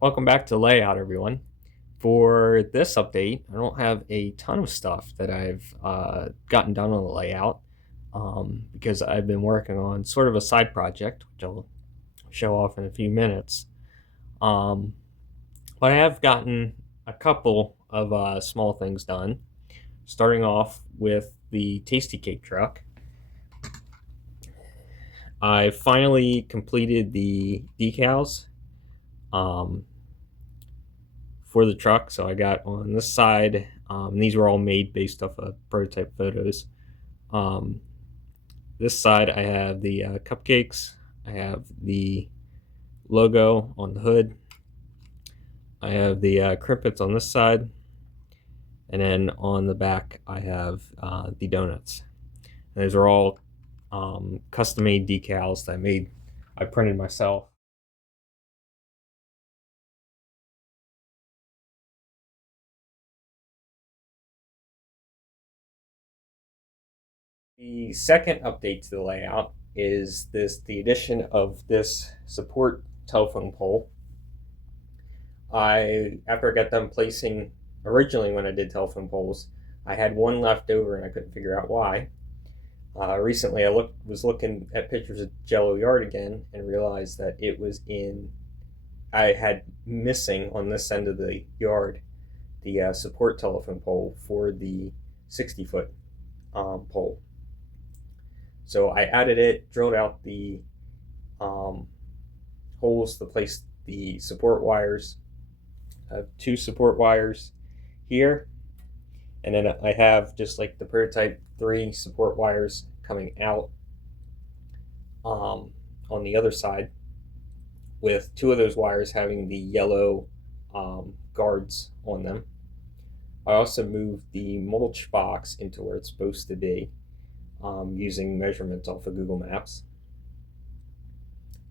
Welcome back to Layout, everyone. For this update, I don't have a ton of stuff that I've gotten done on the layout because I've been working on sort of a side project, which I'll show off in a few minutes. Um, but I have gotten a couple of small things done, starting off with the Tasty Cake truck. I finally completed the decals. Um, for the truck. So I got on this side, these were all made based off of prototype photos. Um, this side, I have the cupcakes, I have the logo on the hood, I have the crimpets on this side, and then on the back, I have the donuts. And those are all custom made decals that I printed myself. The second update to the layout is the addition of this support telephone pole. After I got done placing originally when I did telephone poles, I had one left over and I couldn't figure out why. Recently, was looking at pictures of Jello Yard again and realized that it was in. I had missing on this end of the yard the support telephone pole for the 60-foot pole. So I added it, drilled out the um, holes to place the support wires. I have two support wires here, and then I have just like the prototype three support wires coming out on the other side, with two of those wires having the yellow guards on them. I also moved the mulch box into where it's supposed to be using measurements off of Google Maps.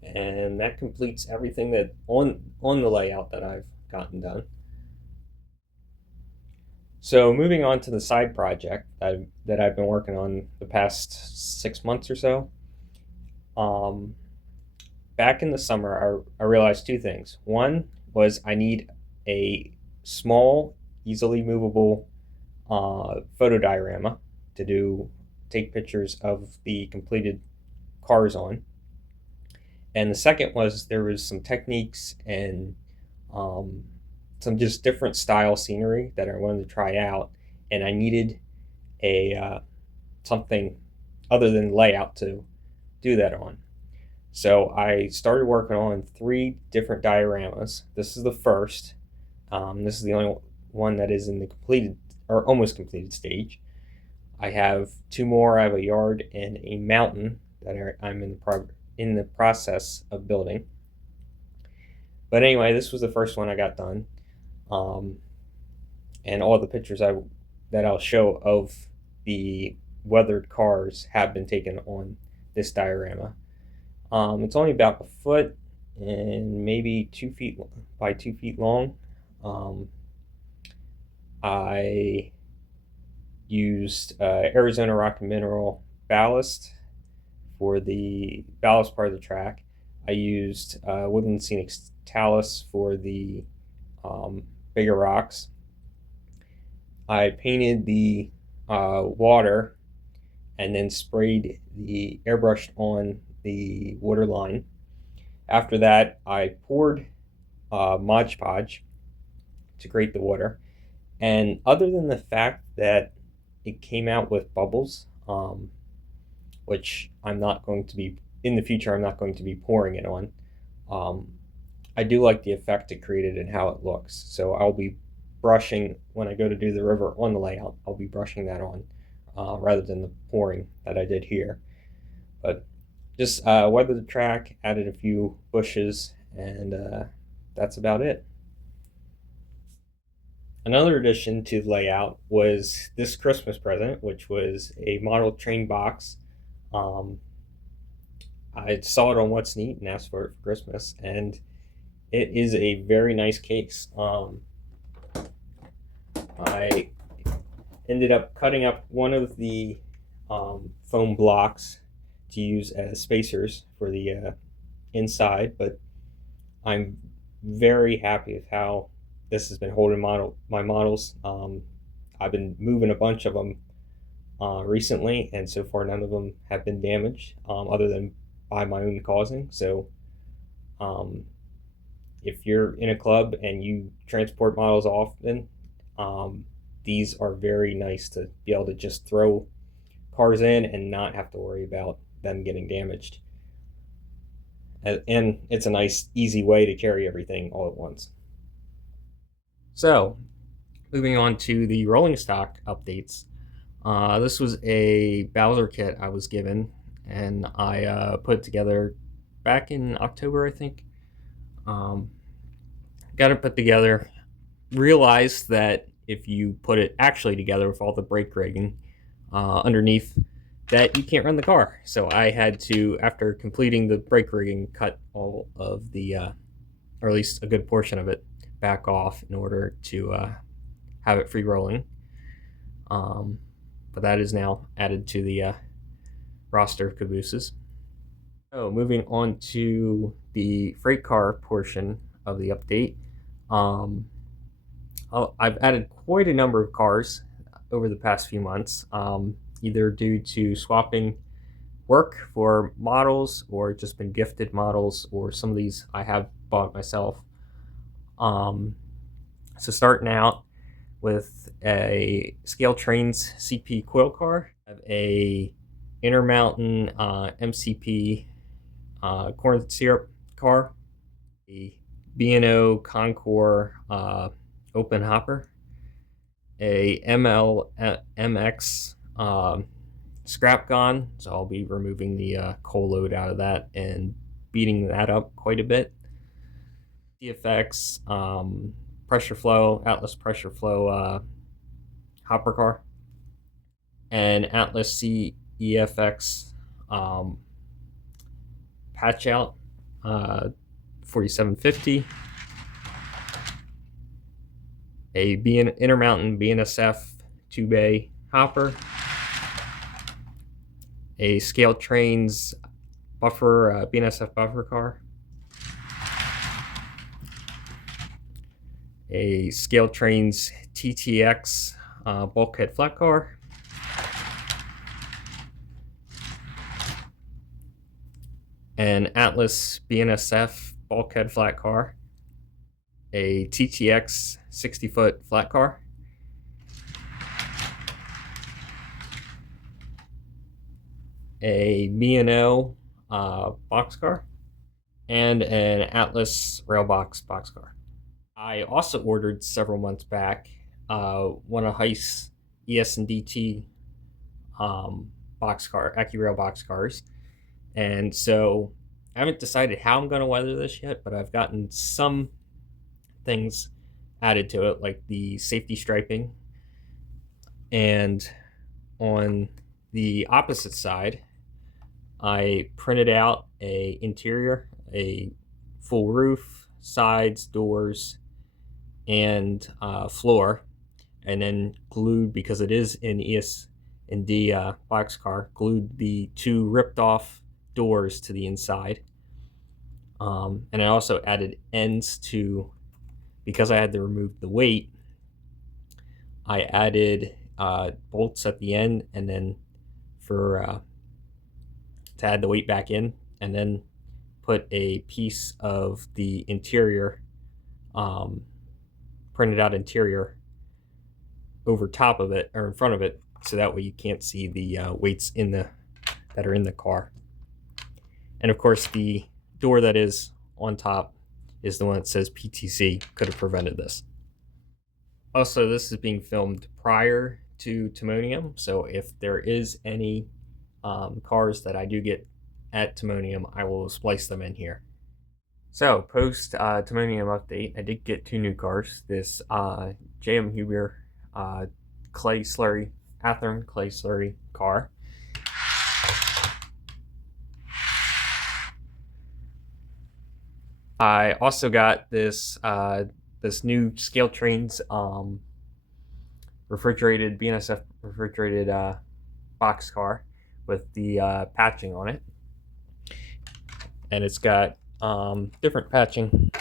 And that completes everything that on the layout that I've gotten done. So moving on to the side project that I've been working on the past 6 months or so. Um, Back in the summer, I realized two things. One was I need a small, easily movable photo diorama to take pictures of the completed cars on. And the second was there was some techniques and um, some just different style scenery that I wanted to try out, and I needed a something other than layout to do that on. So I started working on three different dioramas. This is the first. This is the only one that is in the completed or almost completed stage. I have two more. I have a yard and a mountain that I'm in the process of building. But anyway, this was the first one I got done, um, and all the pictures that I'll show of the weathered cars have been taken on this diorama. It's only about a foot and maybe 2 feet by 2 feet long. Um, I used Arizona Rock and Mineral ballast for the ballast part of the track. I used Woodland Scenic Talus for the bigger rocks. I painted the water and then sprayed the airbrush on the water line. After that, I poured Mod Podge to create the water. And other than the fact that it came out with bubbles, which I'm not going to be, in the future, I'm not going to be pouring it on. I do like the effect it created and how it looks. So I'll be brushing, when I go to do the river on the layout, I'll be brushing that on rather than the pouring that I did here. But just weathered the track, added a few bushes, and that's about it. Another addition to the layout was this Christmas present, which was a model train box. Um, I saw it on What's Neat and asked for it for Christmas, and it is a very nice case. I ended up cutting up one of the foam blocks to use as spacers for the inside, but I'm very happy with how this has been holding my models. I've been moving a bunch of them recently, and so far none of them have been damaged, other than by my own causing. So um, if you're in a club and you transport models often, um, these are very nice to be able to just throw cars in and not have to worry about them getting damaged. And it's a nice, easy way to carry everything all at once. So, moving on to the rolling stock updates. This was a Bowser kit I was given, and I put it together back in October, I think. Um, got it put together. Realized that if you put it actually together with all the brake rigging underneath, that you can't run the car. So I had to, after completing the brake rigging, cut all of the, or at least a good portion of it, back off in order to have it free rolling. But that is now added to the roster of cabooses. So moving on to the freight car portion of the update. Um, I've added quite a number of cars over the past few months, either due to swapping work for models or just been gifted models, or some of these I have bought myself. So starting out with a Scale Trains CP coil car, I have a Intermountain MCP corn syrup car, a B&O Concours open hopper, a MX scrap gon, so I'll be removing the coal load out of that and beating that up quite a bit. CFX pressure flow, Atlas pressure flow hopper car, and Atlas CEFX patch out 4750, a Intermountain BNSF 2-bay hopper, a Scale Trains buffer BNSF buffer car, a Scale Trains TTX bulkhead flat car, an Atlas BNSF bulkhead flat car, a TTX 60-foot flat car, a B&O boxcar, and an Atlas Railbox boxcar. I also ordered several months back one of Heist ES&DT boxcar, AccuRail boxcars, and so I haven't decided how I'm going to weather this yet, but I've gotten some things added to it, like the safety striping. And on the opposite side, I printed out a interior, a full roof, sides, doors, and floor, and then glued, because it is an ES&D boxcar, glued the two ripped off doors to the inside. And I also added ends to, because I had to remove the weight, I added bolts at the end, and then for to add the weight back in, and then put a piece of the interior, printed out interior, over top of it or in front of it, so that way you can't see the weights that are in the car. And of course, the door that is on top is the one that says PTC. Could have prevented this. Also, this is being filmed prior to Timonium, so if there is any cars that I do get at Timonium, I will splice them in here. So, post Timonium update, I did get two new cars. This J.M. Huber clay slurry, Athearn clay slurry car. I also got this this new Scale Trains refrigerated BNSF refrigerated boxcar with the patching on it, and it's got different patching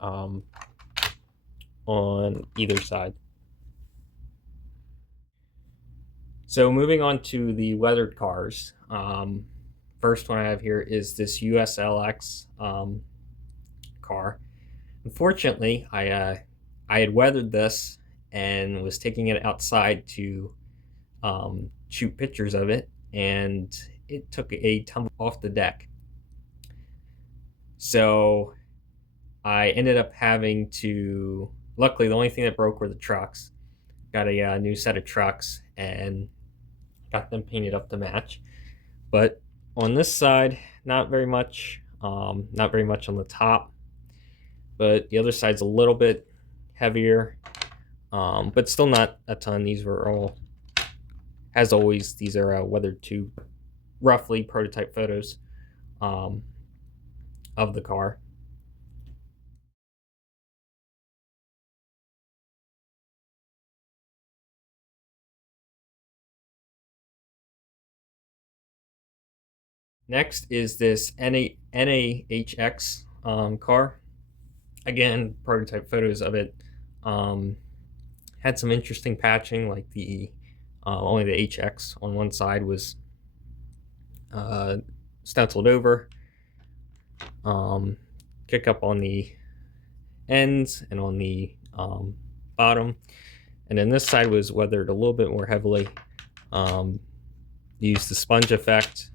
um, on either side. So moving on to the weathered cars. First one I have here is this USLX car. Unfortunately, I had weathered this and was taking it outside to shoot pictures of it, and it took a tumble off the deck. So I ended up having to. Luckily, the only thing that broke were the trucks. Got a new set of trucks and got them painted up to match. But on this side, not very much. Not very much on the top, but the other side's a little bit heavier, but still not a ton. These were all, as always, these are weathered to roughly prototype photos um, of the car. Next is this NAHX car. Again, prototype photos of it. Um, had some interesting patching, like the only the HX on one side was uh, stenciled over. Kick up on the ends and on the bottom, and then this side was weathered a little bit more heavily. Used the sponge effect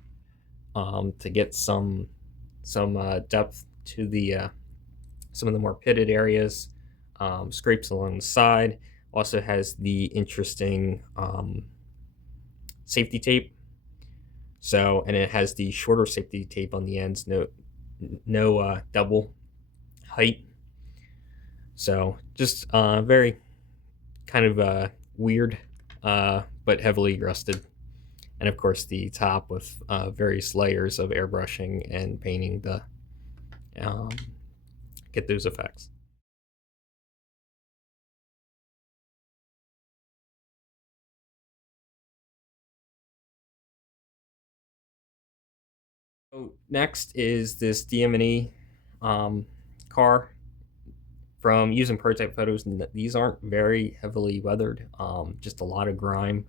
to get some depth to the some of the more pitted areas. Scrapes along the side. Also has the interesting safety tape. So, and it has the shorter safety tape on the ends. No double height. So just very kind of weird, but heavily rusted. And of course, the top with various layers of airbrushing and painting to um, get those effects. So next is this DM&E car from using prototype photos. These aren't very heavily weathered, just a lot of grime,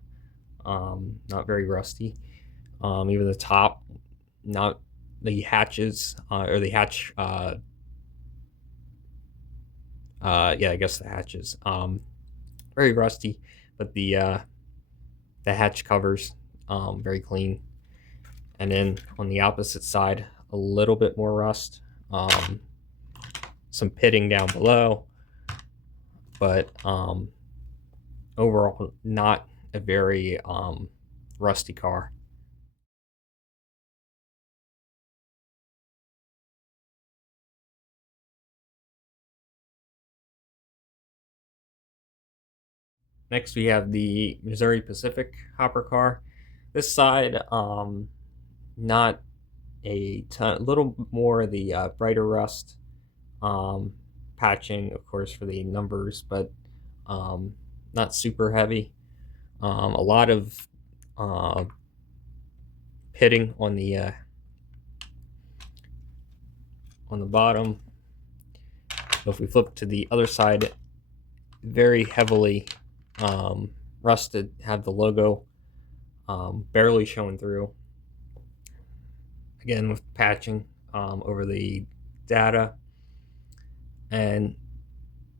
not very rusty. Even the top, not the hatches or the hatch. Yeah, I guess the hatches. Very rusty, but the hatch covers very clean. And then on the opposite side, a little bit more rust. Some pitting down below, but overall not a very rusty car. Next, we have the Missouri Pacific hopper car. This side, not a ton, a little more of the brighter rust, um, patching, of course, for the numbers, but um, not super heavy. A lot of uh, pitting on the bottom. If we flip to the other side, very heavily rusted, have the logo barely showing through. Again, with patching over the data, and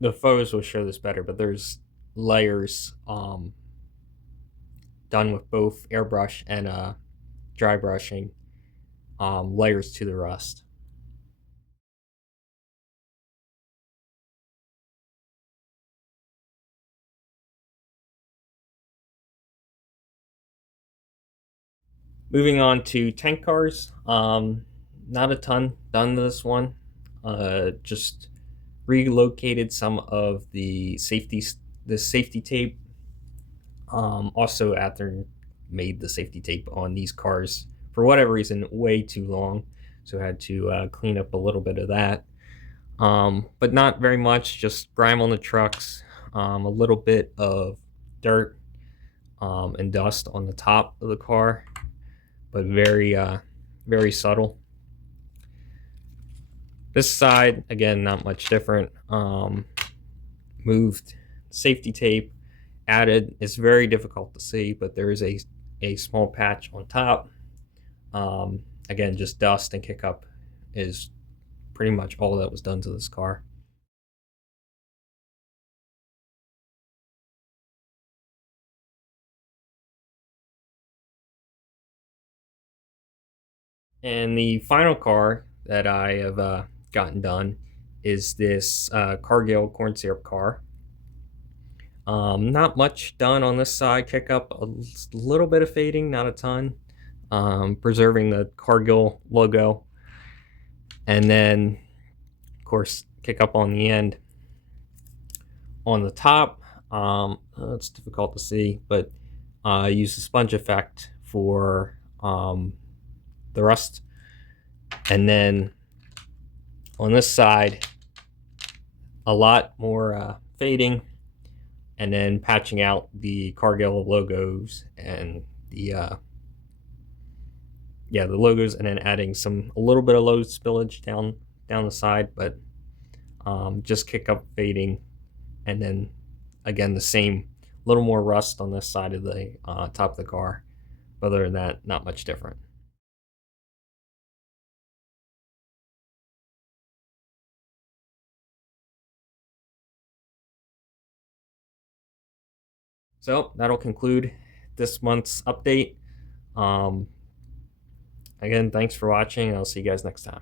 the photos will show this better, but there's layers done with both airbrush and dry brushing, layers to the rust. Moving on to tank cars, not a ton done to this one. Just relocated some of the safety tape. Also, after made the safety tape on these cars for whatever reason way too long, so I had to clean up a little bit of that. But not very much. Just grime on the trucks, a little bit of dirt and dust on the top of the car, but very subtle. This side, again, not much different. Moved safety tape, added. It's very difficult to see, but there is a small patch on top. Again, just dust and kick up is pretty much all that was done to this car. And the final car that I have gotten done is this Cargill corn syrup car. Not much done on this side. Kick up a little bit of fading, not a ton. Preserving the Cargill logo, and then of course kick up on the end. On the top, it's difficult to see, but I use the sponge effect for the rust, and then on this side, a lot more fading, and then patching out the Cargill logos and the the logos, and then adding a little bit of low spillage down the side, but just kick up fading, and then again the same, little more rust on this side of the top of the car. But other than that, not much different. So that'll conclude this month's update. Um, Again, thanks for watching. I'll see you guys next time.